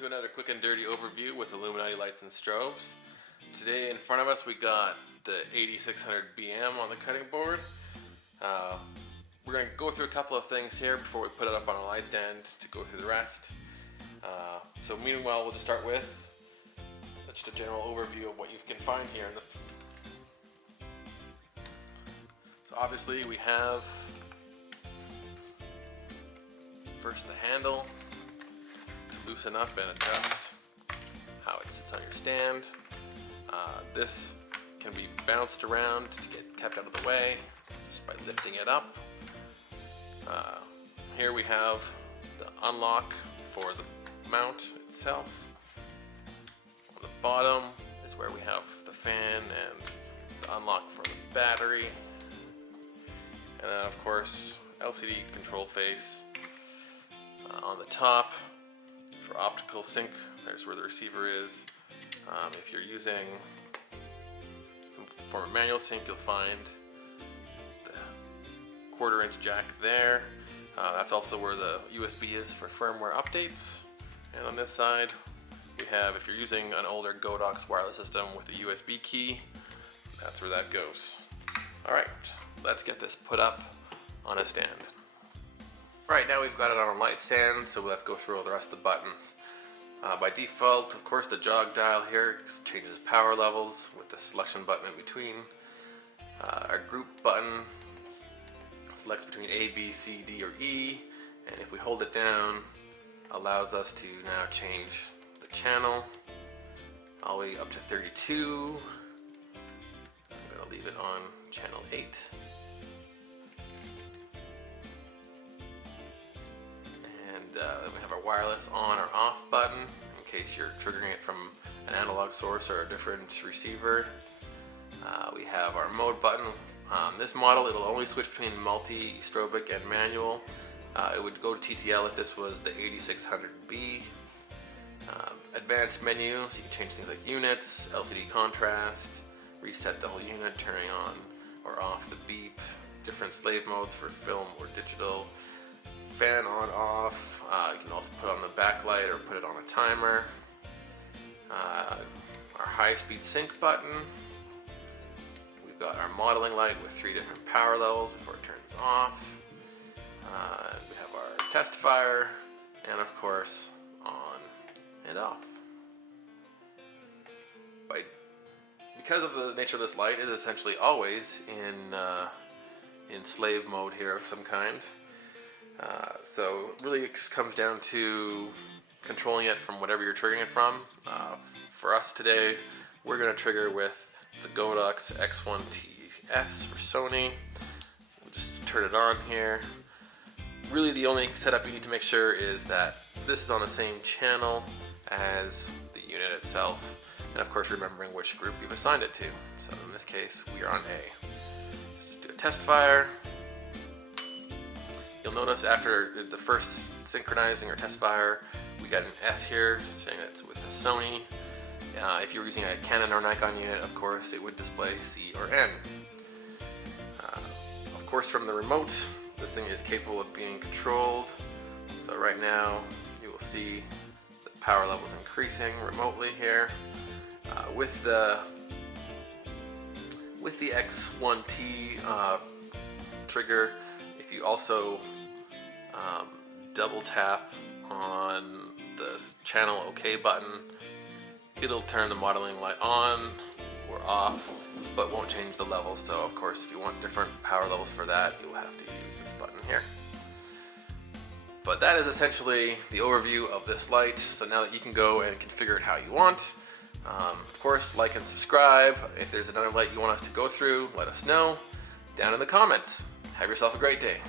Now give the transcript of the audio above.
to another quick and dirty overview with Illuminati lights and strobes. Today in front of us we got the AD600BM on the cutting board. We're going to go through a couple of things here before we put it up on a light stand to go through the rest. So meanwhile we'll just start with just a general overview of what you can find here. So obviously we have first the handle to loosen up and adjust how it sits on your stand. This can be bounced around to get kept out of the way just by lifting it up. Here we have the unlock for the mount itself. On the bottom is where we have the fan and the unlock for the battery. And then of course LCD control face. On the top for optical sync, there's where the receiver is. If you're using some form of manual sync, you'll find the 1/4-inch jack there. That's also where the USB is for firmware updates. And on this side, we have, if you're using an older Godox wireless system with a USB key, that's where that goes. Alright, let's get this put up on a stand. Right now we've got it on a light stand, so let's go through all the rest of the buttons. By default, of course, the jog dial here changes power levels with the selection button in between. Our group button selects between A, B, C, D, or E, and if we hold it down, allows us to now change the channel all the way up to 32. I'm going to leave it on channel 8. Then we have our wireless on or off button in case you're triggering it from an analog source or a different receiver. We have our mode button. On this model, it'll only switch between multi, strobic, and manual. It would go to TTL if this was the AD600B. Advanced menu, so you can change things like units, LCD contrast, reset the whole unit, turning on or off the beep, different slave modes for film or digital, fan on off. You can also put on the backlight or put it on a timer. Our high-speed sync button. We've got our modeling light with 3 different power levels before it turns off. We have our testifier, and of course on and off. Because of the nature of this light, it is essentially always in slave mode here of some kind. So really it just comes down to controlling it from whatever you're triggering it from. For us today, we're going to trigger with the Godox X1TS for Sony. We'll just turn it on here. Really the only setup you need to make sure is that this is on the same channel as the unit itself. And of course remembering which group you've assigned it to. So in this case, we are on A. Let's just do a test fire. You'll notice after the first synchronizing or test fire, we got an S here saying it's with the Sony. If you're using a Canon or Nikon unit, of course, it would display C or N. Of course, from the remote, this thing is capable of being controlled. So right now, you will see the power levels increasing remotely here. With the X1T trigger, if you also double tap on the channel OK button, it'll turn the modeling light on or off, but won't change the levels. So of course, if you want different power levels for that, you'll have to use this button here. But that is essentially the overview of this light. So now that you can go and configure it how you want. Of course, like and subscribe. If there's another light you want us to go through, let us know down in the comments. Have yourself a great day.